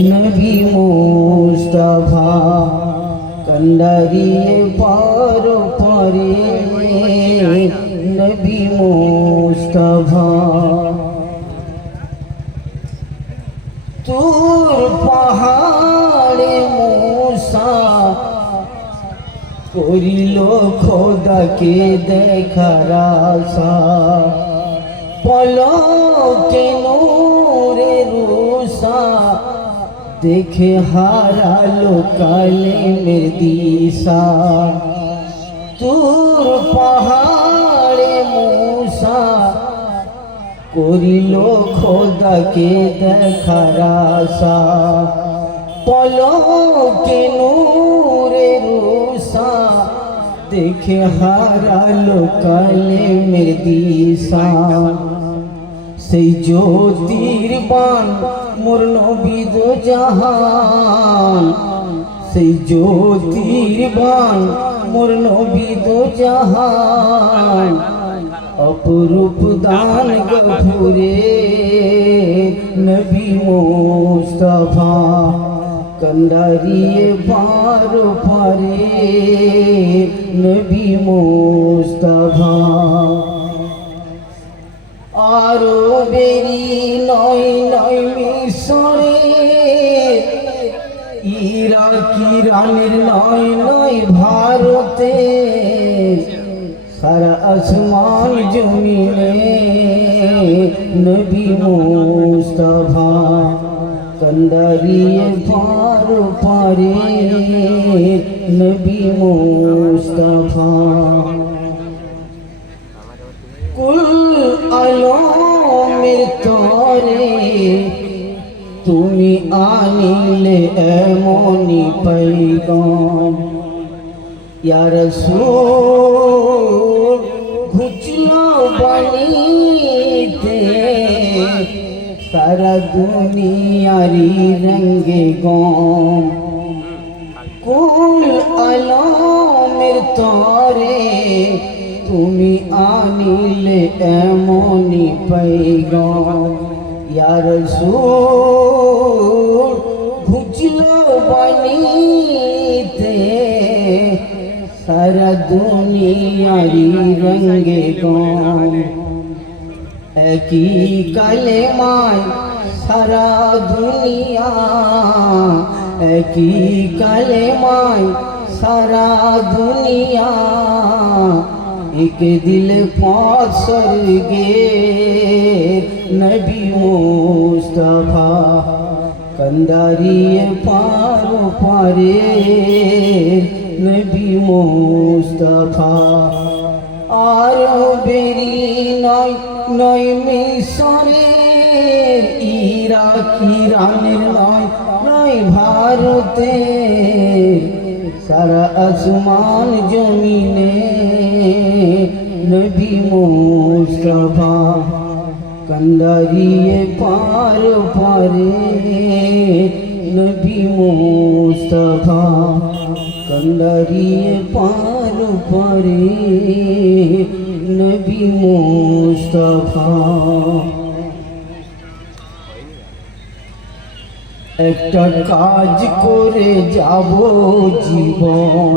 নবী মুস্তাফা কন্ডারিয়ে পার পারে নবী মুস্তাফা তুর পাহাড়ে মূসা করিল খোদাকে দেখার আশা পলকে নূরে রুসা দেখে হারালো কালেমের দিশা তুর পাহাড়ে মূসা করিল খোদাকে দেখার আশা পলকে নূরে রুসা দেখে হারালো কালেমের দিশা সেই জ্যোতির বাণ মোর নবী দো জাহান সেই জ্যোতির বাণ মোর নবী দো জাহান অপরূপ দান গফুরে নবী মুস্তাফা কন্ডারিয়ে পার পারে নবী মুস্তাফা আরো বেরি নয় নয় মিশরে ইরাকি রানের নয় নয় ভারতে সারা আসমান জমিনে নবী মুস্তাফা কন্ডারিয়ে পার পারে নবী মুস্তাফা কুল আলমের তরে তুমি আনিলে এমনি পয়গাম ইয়া রাসূল ঘুচলো বাণীতে সারা দুনিয়ারি রঙ্গে গম কুল আলমের তরে তুমি আনিলে এমনি পয়গাম ইয়া রাসূল ঘুচলো বাণীতে সারা দুনিয়ারি রঙ্গে গম একই কালেমায় সারা দুনিয়া একই কালেমায় সারা দুনিয়া এক দিল পাঁচ স্বর্গে নবী মুস্তাফা কন্ডারিয়ে পার পারে নবী মুস্তাফা আরো বেরি নয় নয় মিশরে ইরাকি রানের নয় নয় ভারতে সারা আসমান জমিনে নবী মুস্তাফা কন্ডারিয়ে পার পারে নবী মুস্তাফা কন্ডারিয়ে পার পারে নবী মুস্তাফা একটা কাজ করে যাব জীবন